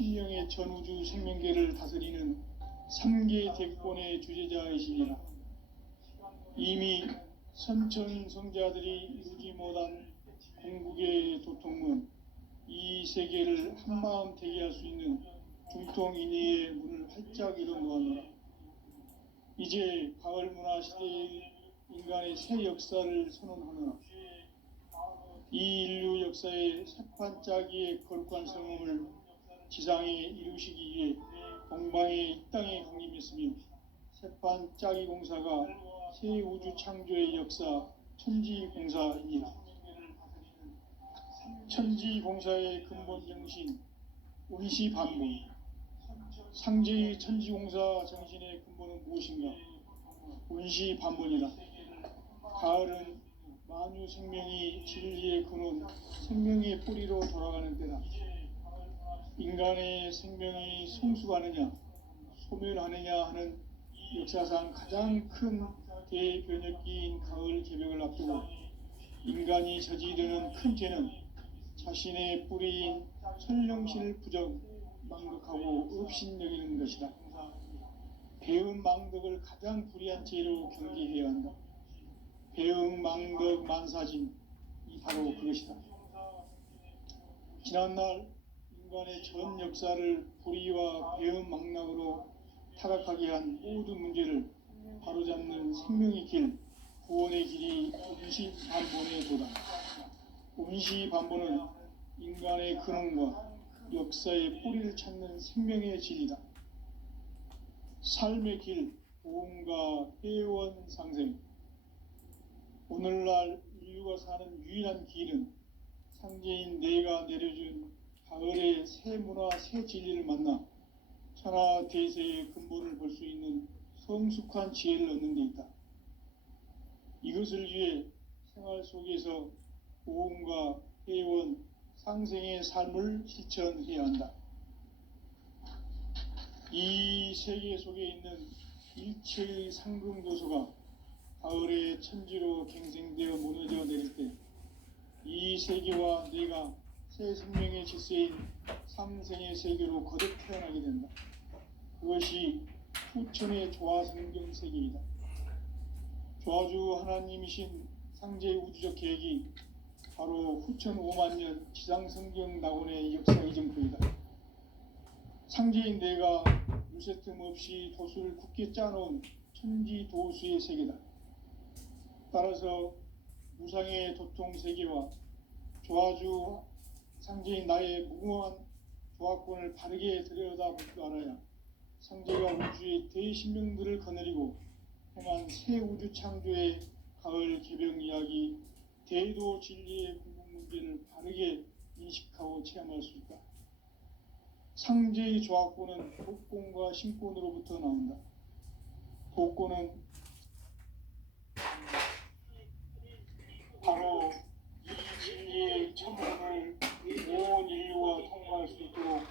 신령의 전우주 생명계를 다스리는 3계 대권의 주제자이시니라. 이미 선천성자들이 이루지 못한 공국의 도통문, 이 세계를 한마음 되게 할 수 있는 중통인의의 문을 활짝 열어놓았노라. 이제 가을 문화 시대의 인간의 새 역사를 선언하노라. 이 인류 역사의 새판짜기의 거룩한 성음을 지상에 이루시기 위해 동방의 이 땅에 강림했으며, 새판짜기 공사가 새 우주 창조의 역사 천지공사이니라. 천지공사의 근본 정신 운시반복. 상제의 천지공사 정신의 근본은 무엇인가? 운시반복이라. 가을은 만유 생명이 진리의 근원, 생명의 뿌리로 돌아가는 때다. 인간의 생명이 성숙하느냐, 소멸하느냐 하는 역사상 가장 큰 대변혁기인 가을 개벽을 앞두고 인간이 저지르는 큰 죄는 자신의 뿌리인 선령신을 망덕하고 업신여기는 것이다. 배음 망덕을 가장 불의한 죄로 경계해야 한다. 배음 망덕 만사짐이 바로 그것이다. 지난날 인간의 전 역사를 불의와 배음 망락으로 타락하게 한 모든 문제를 바로잡는 생명의 길, 구원의 길이 운시반본의 도다. 운시반본은 인간의 근원과 역사의 뿌리를 찾는 생명의 진리다. 삶의 길, 보험과 회원 상생. 오늘날 인류가 사는 유일한 길은 상제인 내가 내려준 가을의 새 문화, 새 진리를 만나 천하 대세의 근본을 볼 수 있는 성숙한 지혜를 얻는 데 있다. 이것을 위해 생활 속에서 보험과 회원, 상생의 삶을 실천해야 한다. 이 세계 속에 있는 일체의 상금도서가 가을의 천지로 갱생되어 무너져 내릴 때 이 세계와 내가 새 생명의 질서인 상생의 세계로 거듭 태어나게 된다. 그것이 후천의 조화성경 세계이다. 조화주 하나님이신 상제의 우주적 계획이 바로 후천 5만년 지상성경 낙원의 역사 이정표이다. 상제인 내가 유세 틈 없이 도수를 굳게 짜놓은 천지도수의 세계다. 따라서 무상의 도통 세계와 조화주 상제인 나의 무궁한 조화권을 바르게 들여다볼 줄 알아야 상제가 우주의 대신명들을 거느리고 행한 새 우주 창조의 가을 개벽 이야기, 대도 진리의 궁극 문제를 바르게 인식하고 체험할 수 있다. 상제의 조화권은 복권과 신권으로부터 나온다. 복권은 바로 이 진리의 천문을 온 인류가 통과할 수 있도록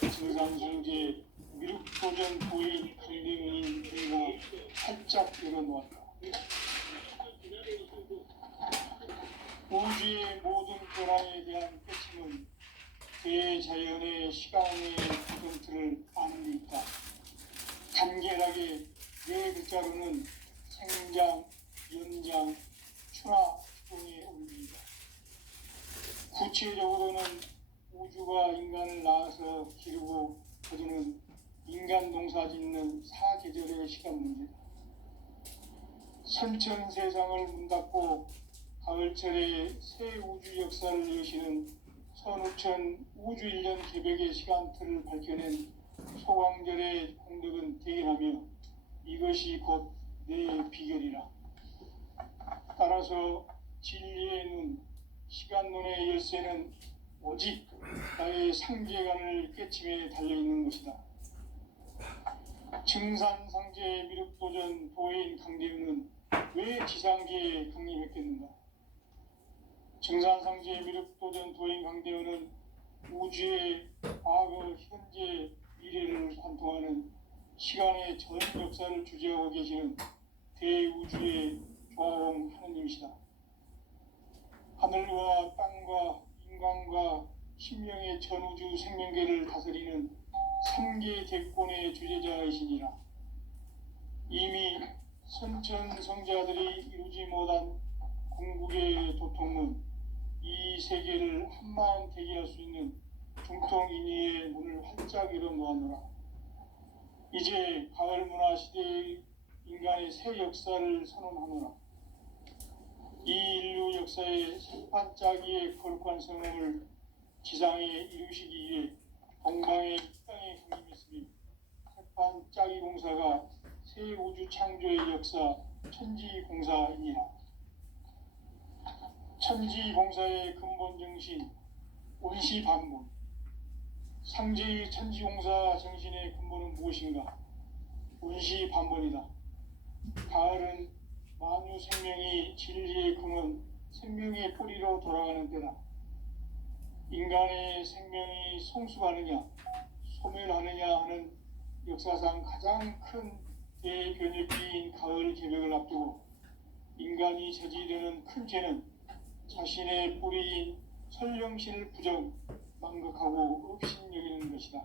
증산승제, 미륵도전 부인 강대문인 등과 활짝 열어놓았다. 우주의 모든 변화에 대한 끝임은 대자연의 시간의 구동틀을 아는 데 있다. 간결하게 네 글자로는 생장, 연장, 추나 등의 올리다. 구체적으로는 우주가 인간을 낳아서 기르고 거두는 인간 농사 짓는 사계절의 시간 문제다. 선천 세상을 문 닫고 가을철에 새 우주 역사를 여시는 선우천 우주 1년 개벽의 시간틀을 밝혀낸 소광절의 공덕은 대견하며 이것이 곧 내 비결이라. 따라서 진리의 눈, 시간론의 열쇠는 오직 나의 상제관을 깨침에 달려있는 것이다. 증산상제 미륵도전 도인 강대우는 왜 지상계에 강림했겠는가? 증산상제 미륵도전 도인 강대우는 우주의 과거, 현재, 미래를 관통하는 시간의 전 역사를 주재하고 계시는 대우주의 조화원 하느님이시다. 하늘과 땅과 인간과 신명의 전우주 생명계를 다스리는 3계 대권의 주제자이시니라. 이미 선천성자들이 이루지 못한 궁극의 도통은 이 세계를 한마음 되게 할 수 있는 중통인의의 문을 활짝 열어 놓았노라. 이제 가을 문화 시대의 인간의 새 역사를 선언하노라. 이 인류 역사의 새 반짝이의 거룩한 성공을 지상에 이루시기 위해 동방의 땅에 강림했으니 새반짝이 공사가 새 우주 창조의 역사 천지공사이니라. 천지공사의 근본 정신 원시반본. 상제의 천지공사 정신의 근본은 무엇인가? 원시반본이다. 가을은 만유 생명이 진리의 근원, 생명의 뿌리로 돌아가는 때다. 인간의 생명이 성숙하느냐, 소멸하느냐 하는 역사상 가장 큰 대변혁기인 가을 개벽을 앞두고 인간이 저지르는 큰 죄는 자신의 뿌리인 설령신을 부정, 망극하고 업신여기는 것이다.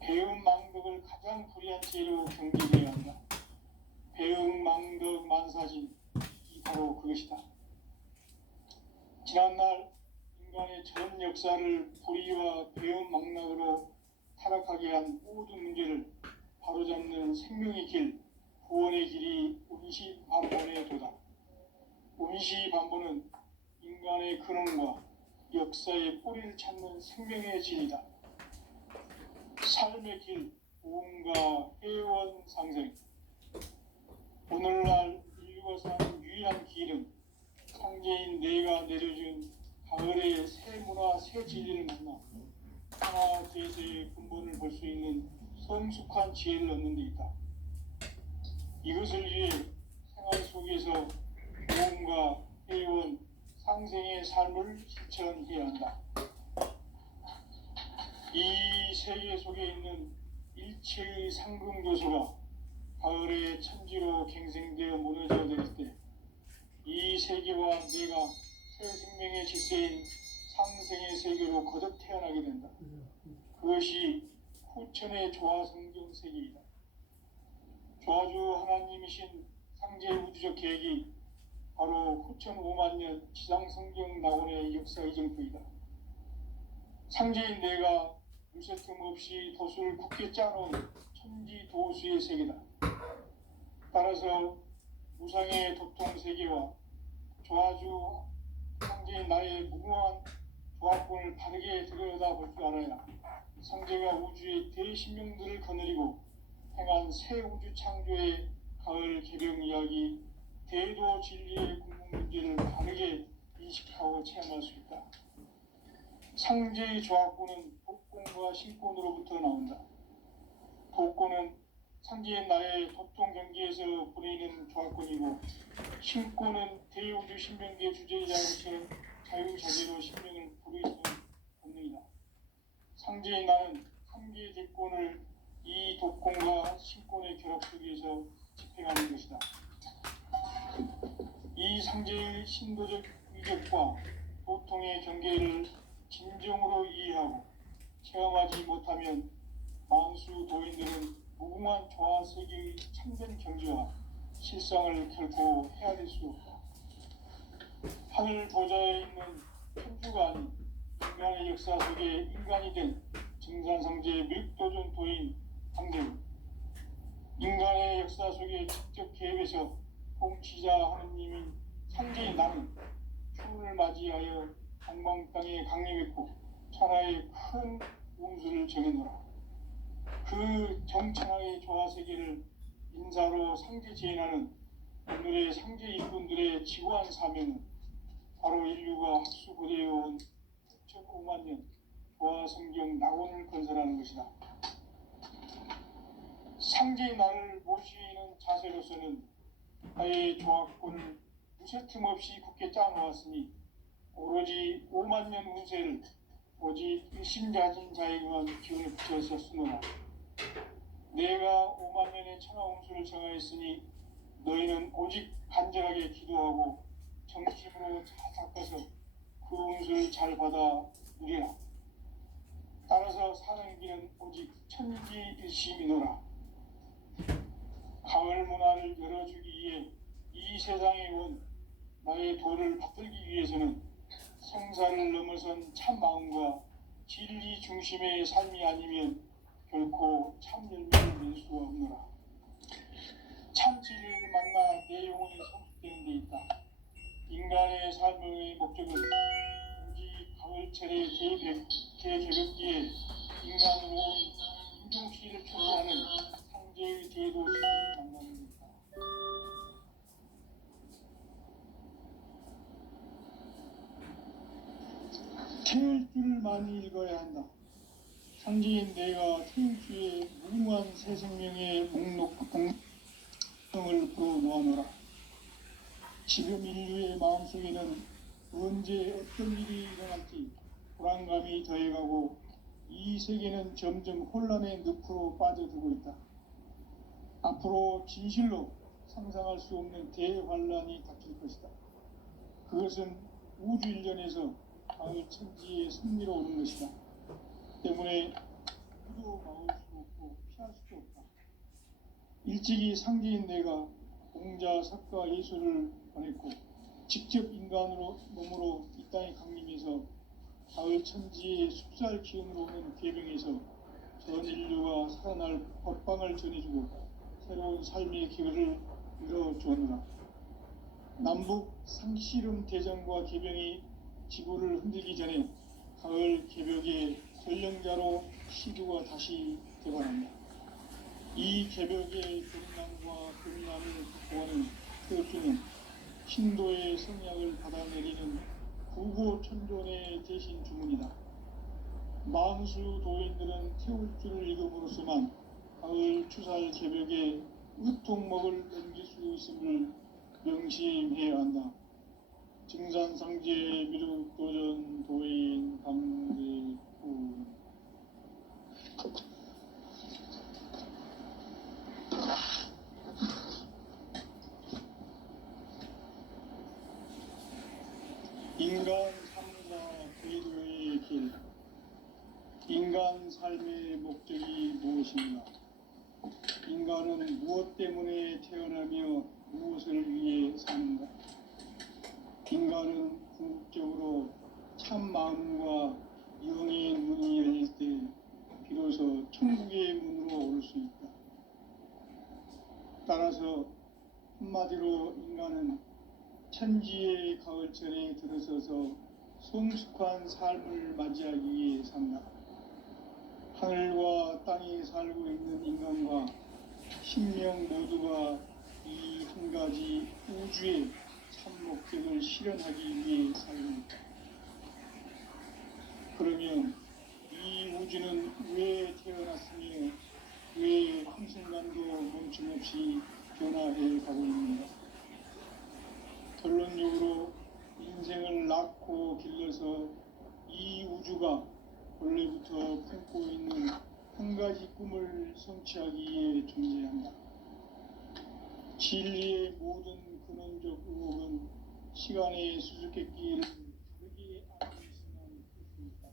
배음 망덕을 가장 불의한 죄로 경계해야 한다. 배음 망덕 만사진, 이 바로 그것이다. 지난날 인간의 전 역사를 불의와 배음 망락으로 타락하게 한 모든 문제를 바로잡는 생명의 길, 구원의 길이 원시반본의 도다. 원시반본은 인간의 근원과 역사의 뿌리를 찾는 생명의 진이다. 삶의 길, 보험과 회원 상생. 오늘날 인류가 사는 유일한 길은 상제인 내가 내려준 가을의 새 문화, 새 진리를 만나 하나 대세의 근본을 볼 수 있는 성숙한 지혜를 얻는 데 있다. 이것을 위해 생활 속에서 보험과 회원, 상생의 삶을 실천해야 한다. 이 세계 속에 있는 일체의 상승교소가 가을의 천지로 갱생되어 무너져 내릴 때 이 세계와 내가 새 생명의 질서인 상생의 세계로 거듭 태어나게 된다. 그것이 후천의 조화성경 세계이다. 조화주 하나님이신 상제 우주적 계획이 바로 후천 5만 년 지상성경 낙원의 역사 이정표이다. 상제인 내가 물새틈 없이 도수를 굳게 짜놓은 천지 도수의 세계다. 따라서 무상의 도통 세계와 조화주 상제인 나의 무궁한 조합권을 바르게 들여다볼 줄 알아야 상제가 우주의 대신명들을 거느리고 행한 새 우주 창조의 가을 개벽 이야기, 대도 진리의 궁극 문제를 바르게 인식하고 체험할 수 있다. 상제의 조합권은 독권과 신권으로부터 나온다. 독권은 상제인 나의 도통 경계에서 보내는 조합권이고, 신권은 대우주 신명계 주제자로서 자유자재로 신명을 부르짖는 본능이다. 상제인 나는 3계 대권을 이 독권과 신권의 결합 속에서 집행하는 것이다. 이 상제의 신도적 위력과 도통의 경계를 진정으로 이해하고 체험하지 못하면 만수 도인들은 무궁한 조화 세계의 참된 경지와 실상을 결코 헤아릴 수 없다. 하늘 보좌에 있는 천주가 아닌 인간의 역사 속에 인간이 된 증산상제의 밀도전 도인 강대우, 인간의 역사 속에 직접 개입해서 통치자 하느님인 상제인 나는 추운을 맞이하여 동방 땅에 강림했고 천하의 큰 운수를 정해놓으라. 그 정천하의 조화 세계를 인사로 상제 제인하는 오늘의 상제 일꾼들의 지구한 사명은 바로 인류가 학수고대해온 9,5만 년 조화 성경 낙원을 건설하는 것이다. 상제의 나를 모시는 자세로서는 나의 조합권을 무쇠틈 없이 굳게 짜놓았으니 오로지 5만 년 운세를 오직 일심자진 자에게만 기운을 붙여서 쓰노라. 내가 5만 년의 천하 운수를 정하였으니 너희는 오직 간절하게 기도하고 정심으로 잘 닦아서 그 운수를 잘 받아 누리라. 따라서 사는 길은 오직 천지일심이노라. 가을 문화를 열어주기 위해 이 세상에 온 나의 도를 받들기 위해서는 생사를 넘어선 참 마음과 진리 중심의 삶이 아니면 결코 참 열매를 낼 수가 없노라. 참 진리를 만나 내 영혼이 성숙되는 데 있다. 인간의 삶의 목적은 오직 가을철의 대개벽기에 인간으로 온 인종시를 초래하는 상제의 대도시를 만나는 것이다. 태울 줄을 많이 읽어야 한다. 상제인 내가 태울 주의 무궁한 새 생명의 공동을 풀어놓아노라. 지금 인류의 마음속에는 언제 어떤 일이 일어날지 불안감이 더해가고 이 세계는 점점 혼란의 늪으로 빠져들고 있다. 앞으로 진실로 상상할 수 없는 대환란이 닥칠 것이다. 그것은 우주 일련에서 가을 천지의 승리로 오는 것이다. 때문에 누구도 막을 수 없고 피할 수도 없다. 일찍이 상제인 내가 공자, 석가, 예수를 보냈고 직접 인간으로 몸으로 이 땅에 강림해서 가을 천지의 숲살 기운으로 오는 계명에서 전 인류가 살아날 법방을 전해주고 새로운 삶의 기회를 열어주었노라. 남북 상씨름 대전과 개병이 지구를 흔들기 전에 가을 개벽의 전령자로 시구가 다시 되관한다. 이 개벽의 경남과 금남을 보하는 태우주는 신도의 성약을 받아내리는 구고천존의 대신 주문이다. 망수 도인들은 태울주를 읽음으로써만 가을 추살 개벽에 으통목을 넘길 수 있음을 명심해야 한다. 증산상제 미륵도전 도인 강대구 인간 삶과 궤도의 길. 인간 삶의 목적이 무엇인가? 인간은 무엇 때문에 태어나며 무엇을 위해 사는가? 인간은 궁극적으로 참 마음과 영의 문이 열릴 때 비로소 천국의 문으로 올 수 있다. 따라서 한마디로 인간은 천지의 가을철에 들어서서 성숙한 삶을 맞이하기 위해 산다. 하늘과 땅에 살고 있는 인간과 신명 모두가 이 한 가지 우주의 참 목적을 실현하기 위해 살고 있다. 그러면 이 우주는 왜 태어났으며 왜 한순간도 멈춤없이 변화해 가고 있는가? 결론적으로 인생을 낳고 길러서 이 우주가 원래부터 품고 있는 한 가지 꿈을 성취하기 위해 존재한다. 진리의 모든 근원적 의혹은 시간의 수수께끼를 다르게 알고 있으면 풀 수 있다.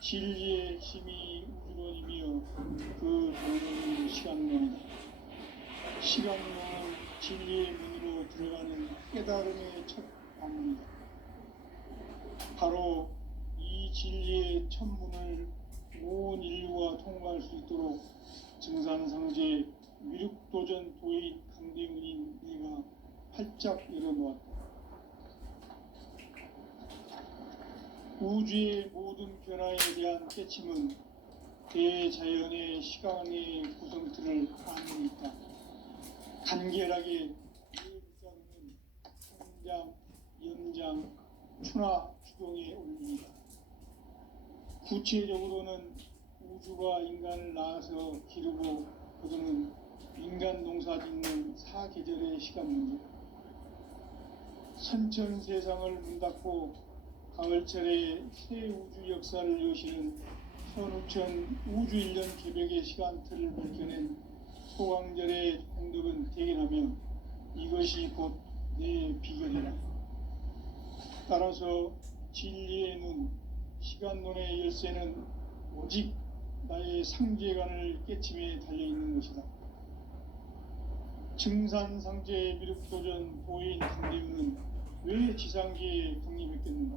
진리의 힘이 우주론이며 그 동력이 시간론이다. 시간론은 진리의 문으로 들어가는 깨달음의 첫 방문이다. 바로 이 진리의 첫 문을 온 인류가 통과할 수 있도록 증산상제 미륵도전 도인 강대문인 내가 활짝 열어놓았다. 우주의 모든 변화에 대한 깨침은 대자연의 시간의 구성틀을 안고 있다. 간결하게 대자연은 성장, 연장, 추나 주동에 올립니다. 구체적으로는 우주가 인간을 낳아서 기르고 거두는 인간 농사 짓는 사계절의 시간 문제. 선천 세상을 문 닫고 가을철에 새 우주 역사를 여시는 선우천 우주 1년 개벽의 시간틀을 밝혀낸 소강절의 공덕은 대견하며 이것이 곧 내 비결이라. 따라서 진리의 눈, 시간론의 열쇠는 오직 나의 상제관을 깨침에 달려있는 것이다. 증산상제 미륵도전 도인 강대우는 왜 지상계에 강림했겠는가?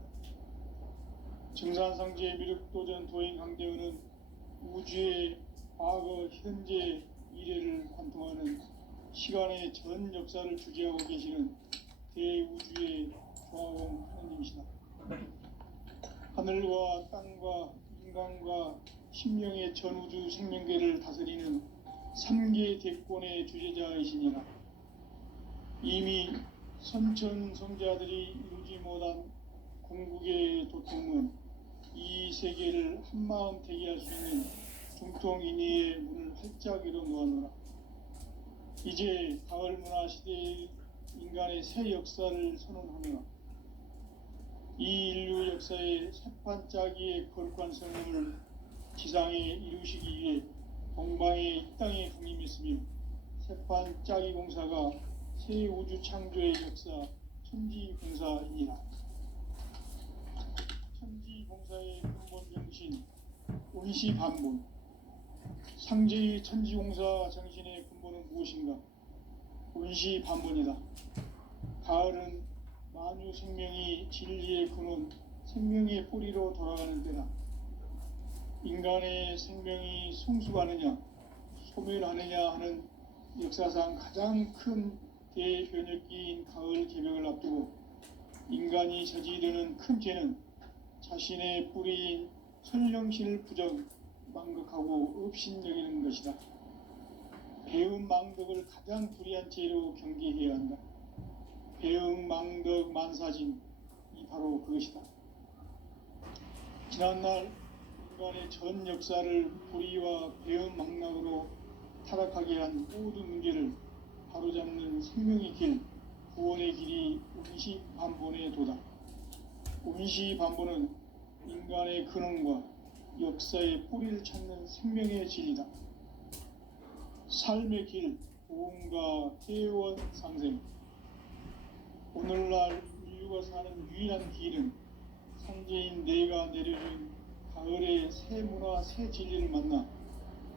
증산상제 미륵도전 도인 강대우는 우주의 과거, 현재, 미래를 관통하는 시간의 전 역사를 주재하고 계시는 대우주의 조화공 하느님이시다. 하늘과 땅과 인간과 신명의 전우주 생명계를 다스리는 3계 대권의 주제자이시니라. 이미 선천성자들이 이루지 못한 궁극의 도통은 이 세계를 한마음 대기할 수 있는 중통인의의 문을 활짝 열어 놓아노라. 이제 가을 문화 시대의 인간의 새 역사를 선언하노라. 이 인류 역사의 새판짜기의 거룩한 성령을 지상에 이루시기 위해 동방의 이 땅에 강림했으며 새판짜기 공사가 새 우주 창조의 역사 천지공사이니라. 천지공사의 근본 정신 운시반본. 상제의 천지공사 정신의 근본은 무엇인가? 운시반본이다. 가을은 만유 생명이 진리의 근원, 생명의 뿌리로 돌아가는 때다. 인간의 생명이 성숙하느냐, 소멸하느냐 하는 역사상 가장 큰 대변혁기인 가을 개벽을 앞두고 인간이 저지르는 큰 죄는 자신의 뿌리인 천령신을 부정, 망극하고 업신여기는 것이다. 배음 망덕을 가장 불의한 죄로 경계해야 한다. 배음 망덕 만사진이 바로 그것이다. 지난날 인간의 전 역사를 불의와 배음 망락으로 타락하게 한 모든 문제를 바로잡는 생명의 길, 구원의 길이 운시반본의 도다. 운시반본은 인간의 근원과 역사의 뿌리를 찾는 생명의 진리다. 삶의 길, 보험과 회원 상생. 오늘날 인류가 사는 유일한 길은 상제인 내가 내려준 가을의 새 문화, 새 진리를 만나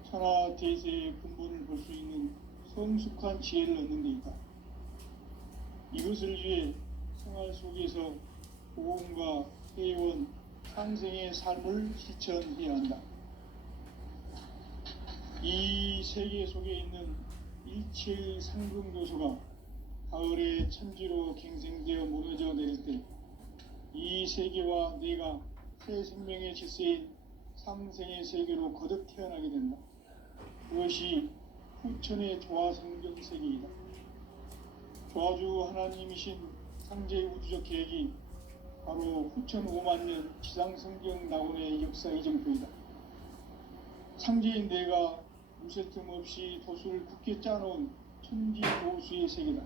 천하 대세의 근본을 볼 수 있는 성숙한 지혜를 얻는 데 있다. 이것을 위해 생활 속에서 보험과 회원, 상생의 삶을 실천해야 한다. 이 세계 속에 있는 일체의 상금 요소가 가을의 천지로 갱생되어 무너져 내릴 때 이 세계와 내가 새 생명의 질서인 상생의 세계로 거듭 태어나게 된다. 그것이 후천의 조화성경 세계이다. 조화주 하나님이신 상제의 우주적 계획이 바로 후천 5만 년 지상성경 낙원의 역사 이정표이다. 상제인 내가 무쇠 틈 없이 도수를 굳게 짜놓은 천지보수의 세계다.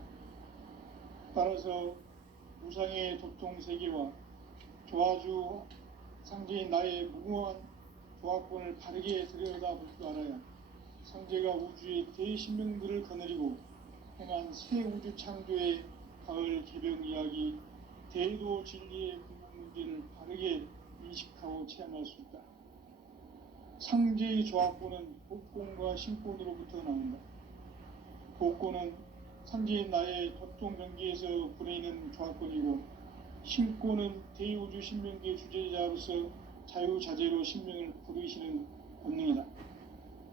따라서 무상의 도통 세계와 조화주 상제인 나의 무궁한 조화권을 바르게 들여다볼 줄 알아야 상제가 우주의 대신명들을 거느리고 행한 새 우주 창조의 가을 개벽 이야기, 대도 진리의 근본 문제를 바르게 인식하고 체험할 수 있다. 상제의 조화권은 복권과 신권으로부터 나온다. 복권은 상제인 나의 도통 경계에서 부리는 조화권이고, 신권은 대우주 신명계 주제자로서 자유자재로 신명을 부르시는 본능이다.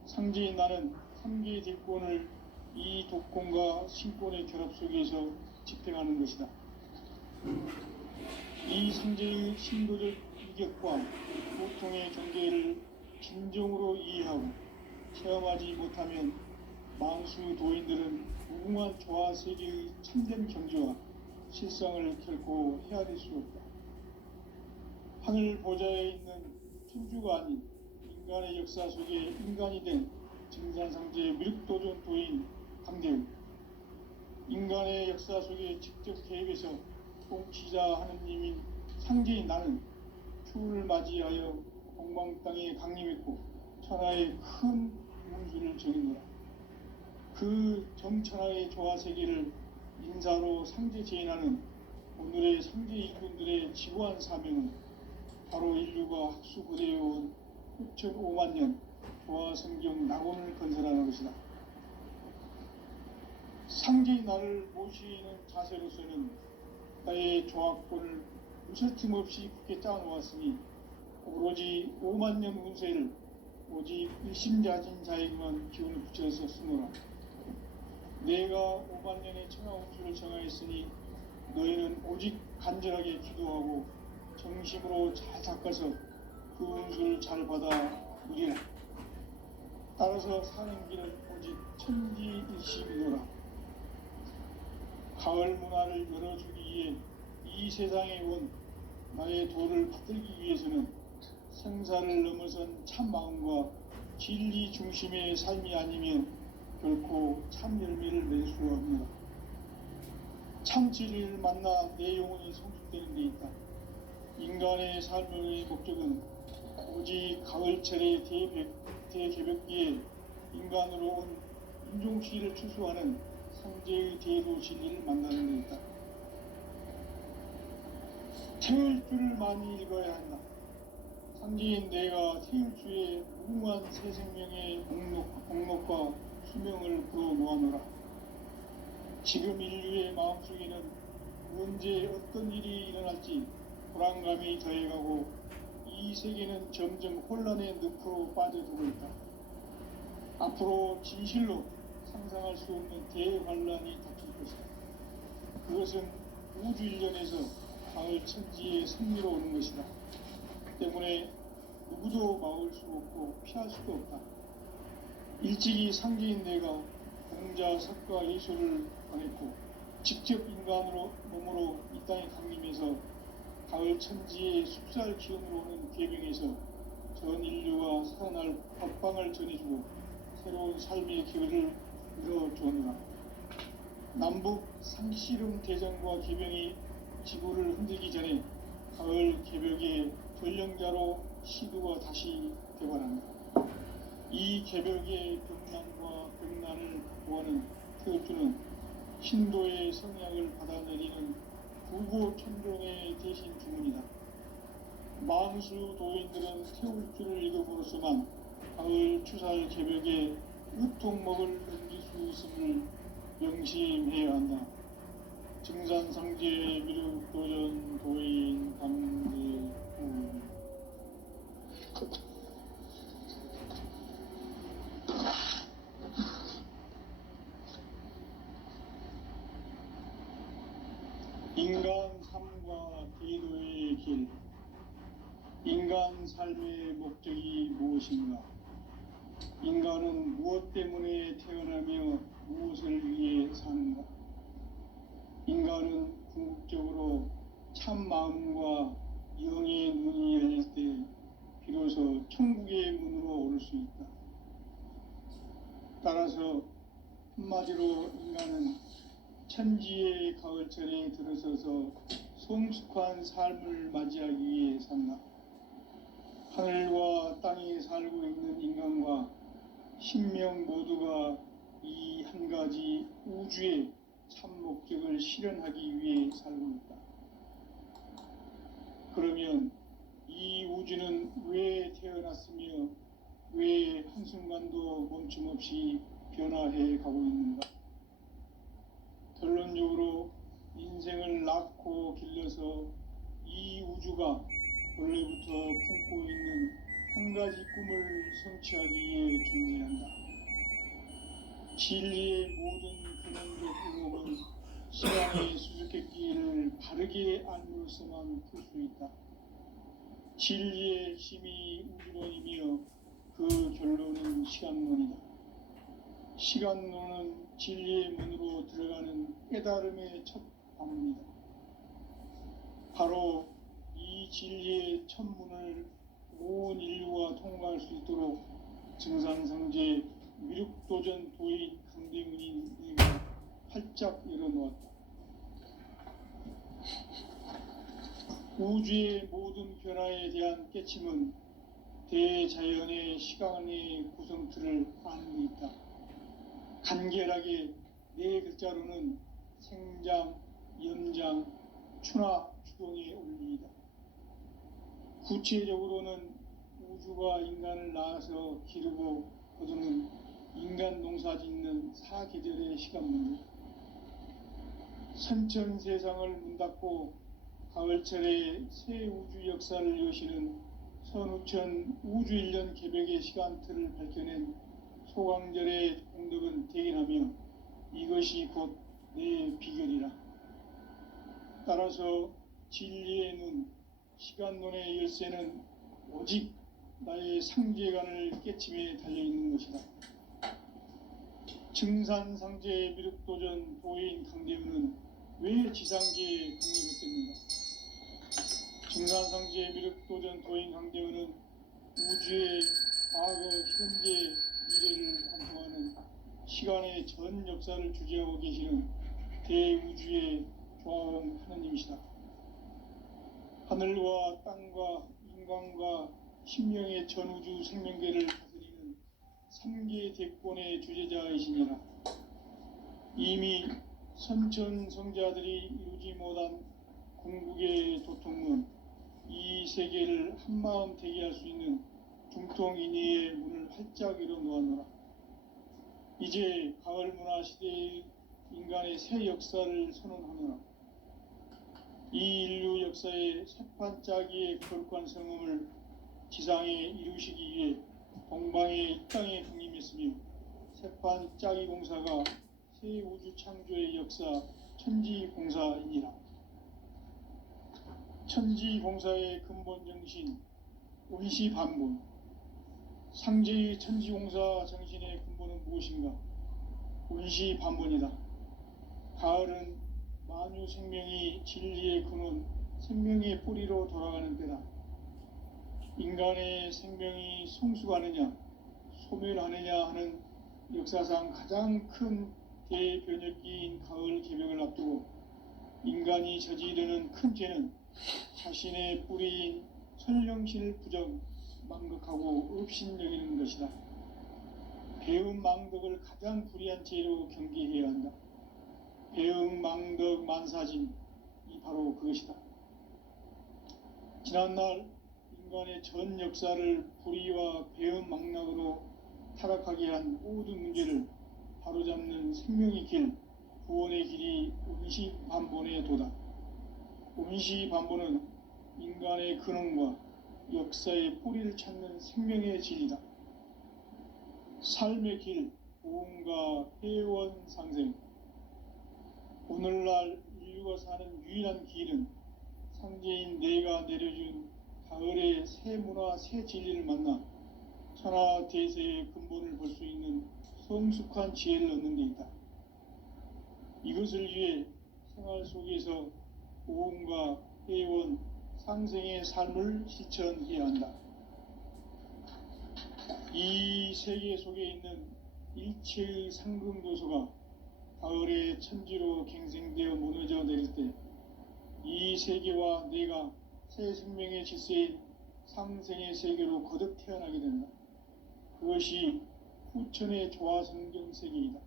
상제인 나는 3계 대권을 이 독권과 신권의 결합 속에서 집행하는 것이다. 이 상제의 신도적 이격과 고통의 경계를 진정으로 이해하고 체험하지 못하면 만수 도인들은 무궁한 조화 세계의 참된 경지와 실상을 결코 헤아릴 수 없다. 하늘 보좌에 있는 천주가 아닌 인간의 역사 속에 인간이 된 증산상제 미륵도전 도인 강대우. 인간의 역사 속에 직접 개입해서 통치자 하느님인 상제인 나는 추를 맞이하여 동방 땅에 강림했고 천하의 큰 문수를 정했노라. 그 정천하의 조화 세계를 인사로 상제 제인하는 오늘의 상제 일꾼들의 지고한 사명은 바로 인류가 학수고대해온 6,5만 년 조화성경 낙원을 건설하는 것이다. 상제의 나를 모시는 자세로서는 나의 조합권을 무설틈 없이 굳게 짜놓았으니 오로지 5만 년 운세를 오직 일심자진 자에게만 기운을 붙여서 쓰노라. 내가 5만 년의 천하 운수를 정하였으니 너희는 오직 간절하게 기도하고 정심으로 잘 닦아서 그 운수를 잘 받아 누리라. 따라서 사는 길은 오직 천지일심이노라. 가을 문화를 열어주기 위해 이 세상에 온 나의 도를 받들기 위해서는 생사를 넘어선 참 마음과 진리 중심의 삶이 아니면 결코 참 열매를 낼 수 없노라. 참 진리를 만나 내 영혼이 성숙되는 데 있다. 인간의 삶의 목적은 오직 가을철의 대개벽기에 인간으로 온 인종시를 추수하는 상제의 대도 진리를 만나는 데 있다. 태울 줄을 많이 읽어야 한다. 상제인 내가 태울 주의 무궁한 새 생명의 목록과 수명을 풀어 놓아노라. 지금 인류의 마음속에는 언제 어떤 일이 일어날지 불안감이 더해가고 이 세계는 점점 혼란의 늪으로 빠져들고 있다. 앞으로 진실로 상상할 수 없는 대환란이 닥칠 것이다. 그것은 우주 일련에서 가을 천지의 승리로 오는 것이다. 때문에 누구도 막을 수 없고 피할 수도 없다. 일찍이 상제인 내가 공자, 석가, 예수를 보냈고 직접 인간으로 몸으로 이 땅에 강림해서 가을 천지의 숲살 기운으로 오는 계명에서 전 인류가 살아날 법방을 전해주고 새로운 삶의 기회를 이뤄주었노라. 남북 상씨름 대전과 개병이 지구를 흔들기 전에 가을 개벽의 전령자로 시도가 다시 되관한다. 이 개벽의 경난과 병난을 보하는 태울주는 신도의 성향을 받아내리는 구고 천종의 대신 주문이다. 만수 도인들은 태울주를 읽음으로써만 가을 추살 개벽에 으통먹을 넘길 수 있음을 명심해야 한다. 증산상제 미륵도전 도인 강제우. 인간 삶과 기도의 길. 인간 삶의 목적이 무엇인가? 인간은 무엇 때문에 태어나며 무엇을 위해 사는가? 인간은 궁극적으로 참 마음과 영의 문이 열릴 때 비로소 천국의 문으로 오를 수 있다. 따라서 한마디로 인간은 천지의 가을철에 들어서서 성숙한 삶을 맞이하기 위해 산다. 하늘과 땅에 살고 있는 인간과 신명 모두가 이 한 가지 우주의 참 목적을 실현하기 위해 살고 있다. 그러면 이 우주는 왜 태어났으며 왜 한순간도 멈춤없이 변화해 가고 있는가? 결론적으로 인생을 낳고 길러서 이 우주가 원래부터 품고 있는 한 가지 꿈을 성취하기 위해 존재한다. 진리의 모든 근원적 의혹은 시간의 수수께끼를 바르게 알므로서만 풀 수 있다. 진리의 힘이 우주론이며 그 결론은 시간론이다. 시간론은 진리의 문으로 들어가는 깨달음의 첫 방문이다. 바로 이 진리의 첫 문을 온 인류가 통과할 수 있도록 증산성제 미륵도전 도인 강대문이 내가 활짝 열어놓았다. 우주의 모든 변화에 대한 깨침은 대자연의 시간의 구성틀을 아는 데 있다. 간결하게 네 글자로는 생장, 염장, 추나 추동의 원리이다. 구체적으로는 우주가 인간을 낳아서 기르고 거두는 인간 농사 짓는 사계절의 시간 문제, 선천 세상을 문 닫고 가을철에 새 우주 역사를 여시는 선우천 우주 1년 개벽의 시간틀을 밝혀낸 소강절의 공덕은 대견하며 이것이 곧 내 비결이라. 따라서 진리의 눈, 시간론의 열쇠는 오직 나의 상제관을 깨침에 달려있는 것이다. 증산상제 미륵도전 도인 강대우는 왜 지상계에 강림했겠는가? 증산상제 미륵도전 도인 강대우는 우주의 과거, 현재, 미래를 관통하는 시간의 전 역사를 주재하고 계시는 대우주의 조화원 하느님이시다. 하늘과 땅과 인간과 심령의 전우주 생명계를 다스리는 삼계 대권의 주제자이시니라. 이미 선천성자들이 이루지 못한 궁극의 도통문, 이 세계를 한마음 되게 할 수 있는 중통인의의 문을 활짝 열어 놓았노라. 이제 가을 문화 시대의 인간의 새 역사를 선언하노라. 이 인류 역사의 새판짜기의 거룩한 성음을 지상에 이루시기 위해 동방의 이 땅에 강림했으며 새판짜기 공사가 새 우주 창조의 역사 천지공사이니라. 천지공사의 근본 정신 운시반본, 상제의 천지공사 정신의 근본은 무엇인가? 운시반본이다. 가을은 만유 생명이 진리의 근원, 생명의 뿌리로 돌아가는 때다. 인간의 생명이 성숙하느냐, 소멸하느냐 하는 역사상 가장 큰 대변혁기인 가을 개벽을 앞두고 인간이 저지르는 큰 죄는 자신의 뿌리인 설령신을 부정, 망극하고 업신여기는 것이다. 배음 망덕을 가장 불의한 죄로 경계해야 한다. 배음 망덕 만사진, 이 바로 그것이다. 지난날 인간의 전 역사를 불의와 배음 망락으로 타락하게 한 모든 문제를 바로잡는 생명의 길, 구원의 길이 운시반본의 도다. 운시반본은 인간의 근원과 역사의 뿌리를 찾는 생명의 진리다. 삶의 길, 보험과 회원 상생. 오늘날 인류가 사는 유일한 길은 상제인 내가 내려준 가을의 새 문화, 새 진리를 만나 천하 대세의 근본을 볼 수 있는 성숙한 지혜를 얻는 데 있다. 이것을 위해 생활 속에서 보험과 회원, 상생의 삶을 실천해야 한다. 이 세계 속에 있는 일체의 상금도소가 가을의 천지로 갱생되어 무너져 내릴 때 이 세계와 내가 새 생명의 질서인 상생의 세계로 거듭 태어나게 된다. 그것이 후천의 조화성경 세계이다.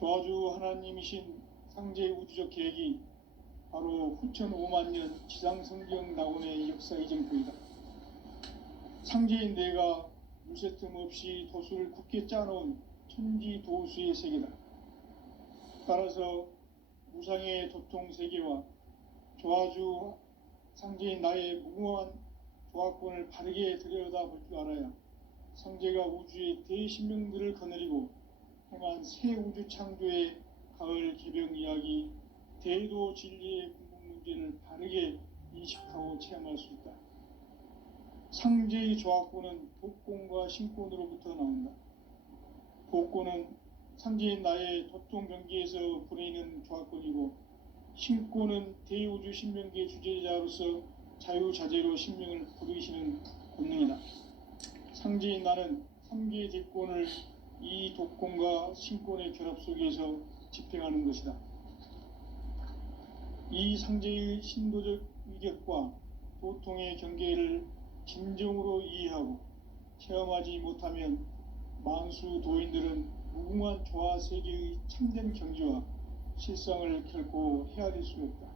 조화주 하나님이신 상제 우주적 계획이 바로 후천 5만 년 지상성경 낙원의 역사 이정표이다. 상제인 내가 물새 틈 없이 도수를 굳게 짜놓은 천지도수의 세계다. 따라서 무상의 도통 세계와 조화주 상제인 나의 무궁한 조화권을 바르게 들여다볼 줄 알아야 상제가 우주의 대신명들을 거느리고 행한 새 우주 창조의 가을 개벽 이야기, 대도 진리의 궁극 문제를 바르게 인식하고 체험할 수 있다. 상제의 조화권은 복권과 신권으로부터 나온다. 복권은 상제인 나의 도통 경계에서 보내는 조화권이고, 신권은 대우주 신명계 주제자로서 자유자재로 신명을 부르시는 본능이다. 상제인 나는 3개의 대권을 이 독권과 신권의 결합 속에서 집행하는 것이다. 이 상제의 신도적 위력과 도통의 경계를 진정으로 이해하고 체험하지 못하면 만수 도인들은 무궁한 조화 세계의 참된 경지와 실상을 결코 헤아릴 수 없다.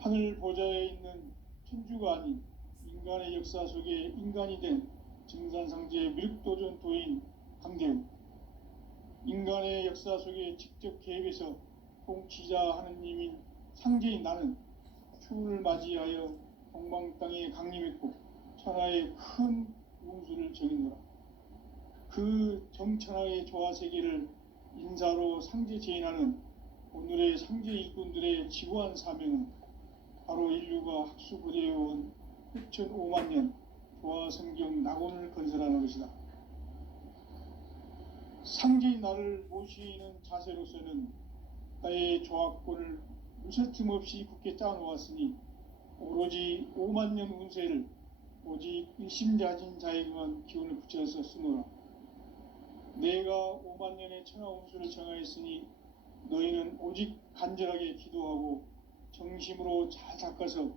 하늘 보좌에 있는 천주가 아닌 인간의 역사 속에 인간이 된 증산상제의 밀도전도인 강대우, 인간의 역사 속에 직접 개입해서 통치자 하느님인 상제인 나는 추운을 맞이하여 동방 땅에 강림했고 천하의 큰 운수를 정했노라. 그 정천하의 조화세계를 인사로 상제 제인하는 오늘의 상제 일꾼들의 지구한 사명은 바로 인류가 학수고대해온 흑천 5만 년 조화성경 낙원을 건설하는 것이다. 상제인 나를 모시는 자세로서는 나의 조합권을 무쇠틈 없이 굳게 짜놓았으니 오로지 5만 년 운세를 오직 일심자진 자에게만 기운을 붙여서 쓰노라. 내가 5만 년의 천하 운수를 정하였으니 너희는 오직 간절하게 기도하고 정심으로 잘 닦아서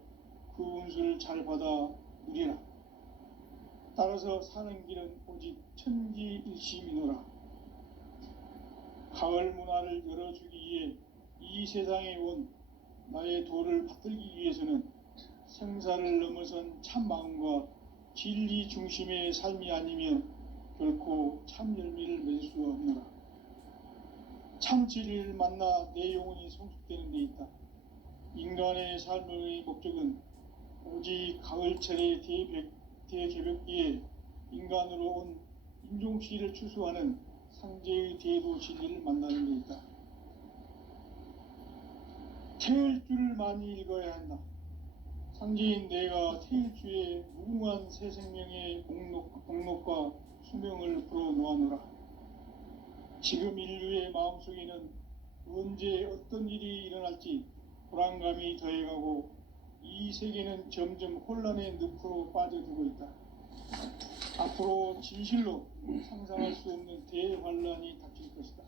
그 운수를 잘 받아 누리라. 따라서 사는 길은 오직 천지일심이노라. 가을 문화를 열어주기 위해 이 세상에 온 나의 도를 받들기 위해서는 생사를 넘어선 참 마음과 진리 중심의 삶이 아니면 결코 참 열매를 맺을 수 없노라. 참 진리를 만나 내 영혼이 성숙되는 데 있다. 인간의 삶의 목적은 오직 가을철의 대개벽기에 인간으로 온 인종시를 추수하는 상제의 대도 진리를 만나는 데 있다. 태일주를 많이 읽어야 한다. 상제인 내가 태일주의 무궁한 새 생명의 목록과 수명을 풀어놓아노라. 지금 인류의 마음속에는 언제 어떤 일이 일어날지 불안감이 더해가고 이 세계는 점점 혼란의 늪으로 빠져들고 있다. 앞으로 진실로 상상할 수 없는 대환란이 닥칠 것이다.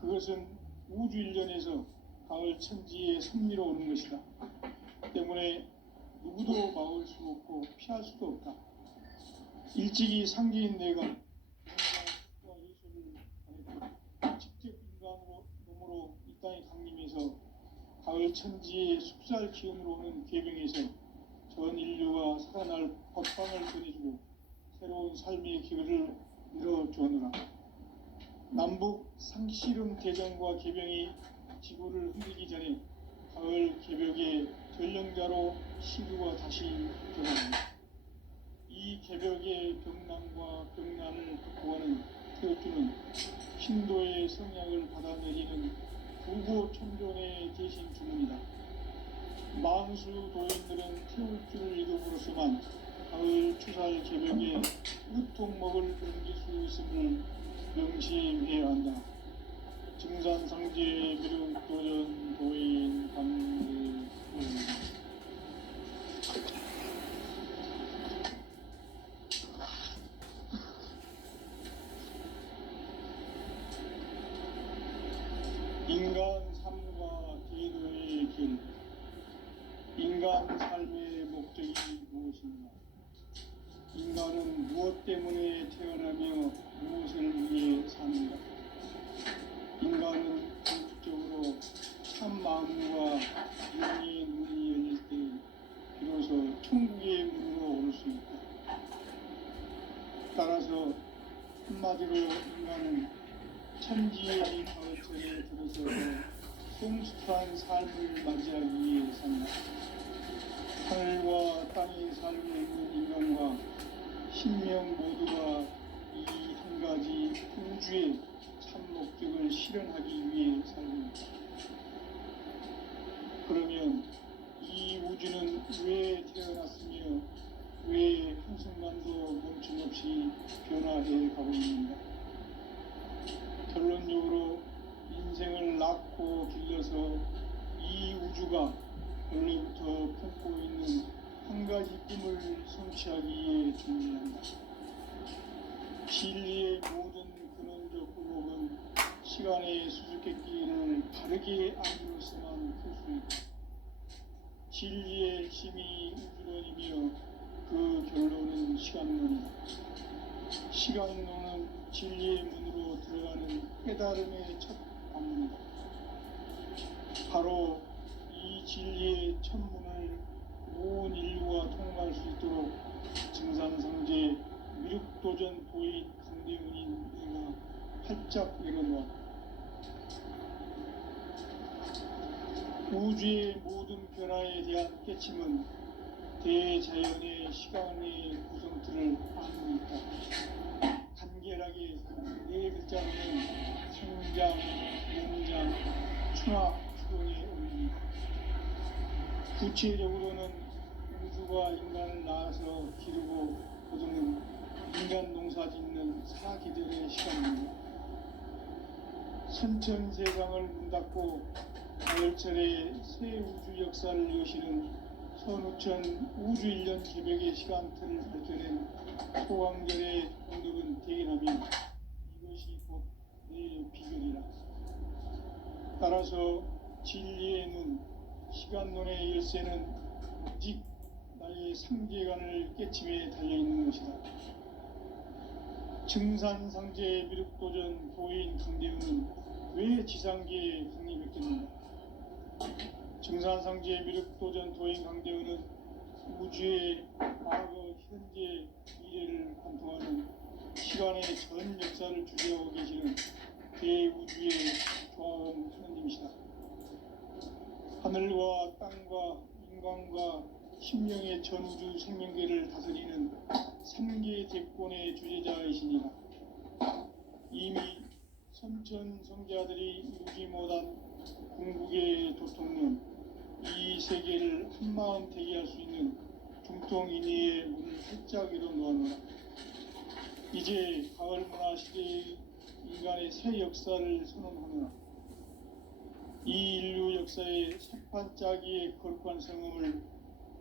그것은 우주 일련에서 가을 천지의 섭리로 오는 것이다. 때문에 누구도 막을 수 없고 피할 수도 없다. 일찍이 상제인 내가 인간과 예수를 보냈고 직접 인간으로 몸으로 이 땅에 강림해서 가을 천지의 숲살 기운으로 오는 계병에서 전 인류가 살아날 법방을 전해주고 새로운 삶의 기회를 열어주었노라. 남북 상씨름 대전과 계병이 지구를 흔들기 전에 가을 개벽의 전령자로 시구가 다시 변합니다. 이 개벽의 병난과 병난을 극복하는 태극주는 신도의 성약을 받아내리는 구고 천존의 대신 주문이다. 만수 도인들은 태울주를 이름으로서만 가을 추살 개벽의 으통목을 넘길 수 있음을 명심해야 한다. 증산상제 미륵도전 도인 강대우. 인간 삶과 기도의 길. 인간 삶의 목적이 무엇인가? 인간은 무엇 때문에 태어나며 무엇을 위해 사는가? 인간은 궁극적으로 참 마음과 영의 문이 열릴 때 비로소 천국의 문으로 오를 수 있다. 따라서 한마디로 인간은 천지의 가을철에 들어서서 성숙한 삶을 맞이하기 위해 산다. 하늘과 땅에 살고 있는 인간과 신명 모두가 이 한 가지 우주의 참 목적을 실현하기 위해 살고 있다. 그러면 이 우주는 왜 태어났으며 왜 한순간도 멈춤없이 변화해 가고 있는가? 결론적으로 인생을 낳고 길러서 이 우주가 원래부터 품고 있는 한 가지 꿈을 성취하기 위해 준비한다. 진리의 모든 근원적 의혹은 시간의 수수께끼를 바르게 알기로서만 풀 수 있다. 진리의 힘이 우주론이며 그 결론은 시간론이다. 시간론은 진리의 문으로 들어가는 깨달음의 첫 방문이다. 바로 이 진리의 첫 문을 온 인류가 통과할 수 있도록 증산상제 미륵도전 도인 강대훈인 내가 활짝 열어놓아 우주의 모든 변화에 대한 깨침은 대자연의 시간의 구성틀을 안고 있다. 간결하게 네 글자로는 성장, 연장, 충화, 추동의 원리이다. 구체적으로는 우주가 인간을 낳아서 기르고 거두는 인간 농사 짓는 사기들의 시간입니다. 선천세상을 문 닫고 가을철에 새 우주 역사를 여시는 선우천 우주일년 개벽의 시간틀을 밝혀낸 소강절의 공덕은 대견하며 이것이 곧 내 비결이라. 따라서 진리의 눈, 시간론의 열쇠는 오직 나의 상계관을 깨침에 달려있는 것이다. 증산상제 미륵도전 도인 강대훈은 왜 지상계에 확립했겠는가? 증산상제 미륵도전 도인 강대훈은 우주의 과거, 현재, 미래를 관통하는 시간의 전 역사를 주재하고 계시는 대우주의 조화음 하느님이시다. 하늘과 땅과 인간과 심령의 전우주 생명계를 다스리는 삼계 대권의 주제자이시니라. 이미 선천 성자들이 이루지 못한 궁극의 도통론, 이 세계를 한마음 대기할 수 있는 중통인의의 문을 활짝 열어놓아노라. 이제 가을 문화 시대의 인간의 새 역사를 선언하노라. 이 인류 역사의 새판짜기의 거룩한 성음을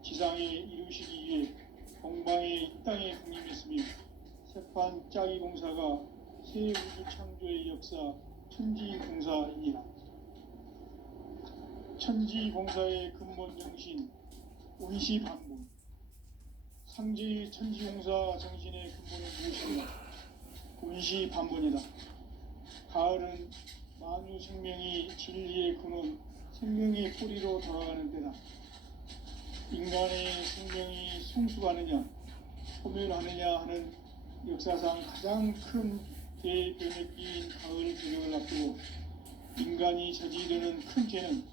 지상에 이루시기 위해 동방의 이 땅에 강림했으며 새판짜기 공사가 새 우주 창조의 역사 천지공사이니라. 천지공사의 근본 정신 운시반본. 상제의 천지공사 정신의 근본은 무엇인가? 운시반본이다. 가을은 만유 생명이 진리의 근원, 생명의 뿌리로 돌아가는 때다. 인간의 생명이 성숙하느냐, 소멸하느냐 하는 역사상 가장 큰 대변혁기인 가을 변혁을 앞두고 인간이 저지르는 큰 죄는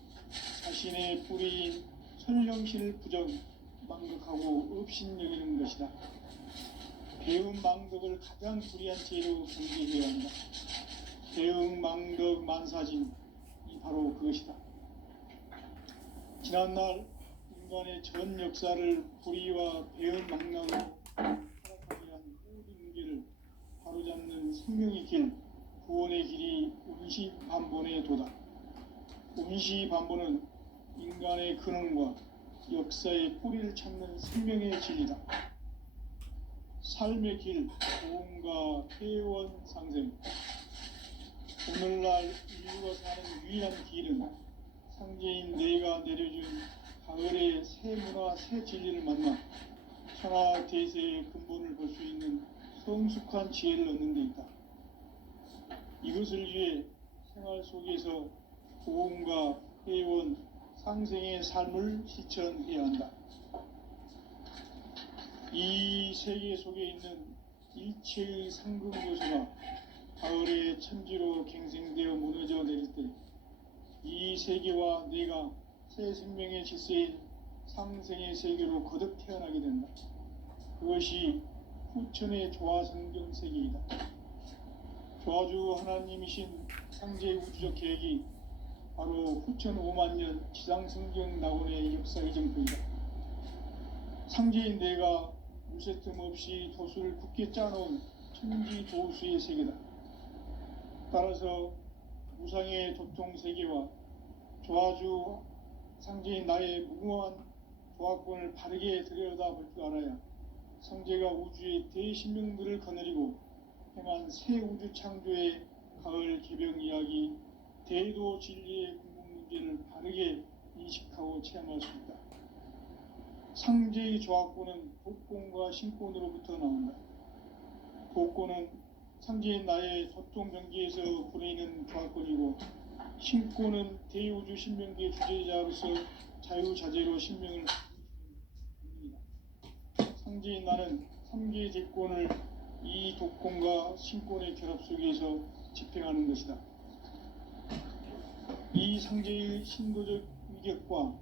자신의 뿌리인 선령신을 부정, 망덕하고 업신여기는 것이다. 배움 망덕을 가장 불의한 죄로 경계해야 한다. 배움 망덕 만사진이 바로 그것이다. 지난날 인간의 전 역사를 불의와 배움 망락으로 타락하게 한 모든 문제를 바로잡는 생명의 길, 구원의 길이 운시반본의 도다. 운시반본은 인간의 근원과 역사의 뿌리를 찾는 생명의 진리다. 삶의 길, 고음과 회원 상생. 오늘날 인류가 사는 유일한 길은 상제인 내가 내려준 가을의 새 문화, 새 진리를 만나 천하 대세의 근본을 볼 수 있는 성숙한 지혜를 얻는 데 있다. 이것을 위해 생활 속에서 고음과 회원, 상생의 삶을 실천해야 한다. 이 세계 속에 있는 일체의 상금 요소가 가을의 천지로 갱생되어 무너져 내릴 때 이 세계와 내가 새 생명의 질서인 상생의 세계로 거듭 태어나게 된다. 그것이 후천의 조화성경 세계이다. 조화주 하나님이신 상제 우주적 계획이 바로 후천 5만년 지상성경 낙원의 역사 이정표이다. 상제인 내가 무쇠틈 없이 도수를 굳게 짜놓은 천지도수의 세계다. 따라서 무상의 도통 세계와 조화주 상제인 나의 무궁한 조화권을 바르게 들여다볼 줄 알아야 상제가 우주의 대신명들을 거느리고 행한 새 우주 창조의 가을 개병 이야기, 대도 진리의 궁극 문제를 바르게 인식하고 체험할 수 있다. 상제의 조화권은 복권과 신권으로부터 나온다. 복권은 상제인 나의 도통 경계에서 보내는 조화권이고, 신권은 대우주 신명계 주제자로서 자유자재로 신명을 상제인 나는 3개 제권을 이 독권과 신권의 결합 속에서 집행하는 것이다. 이 상제의 신도적 위격과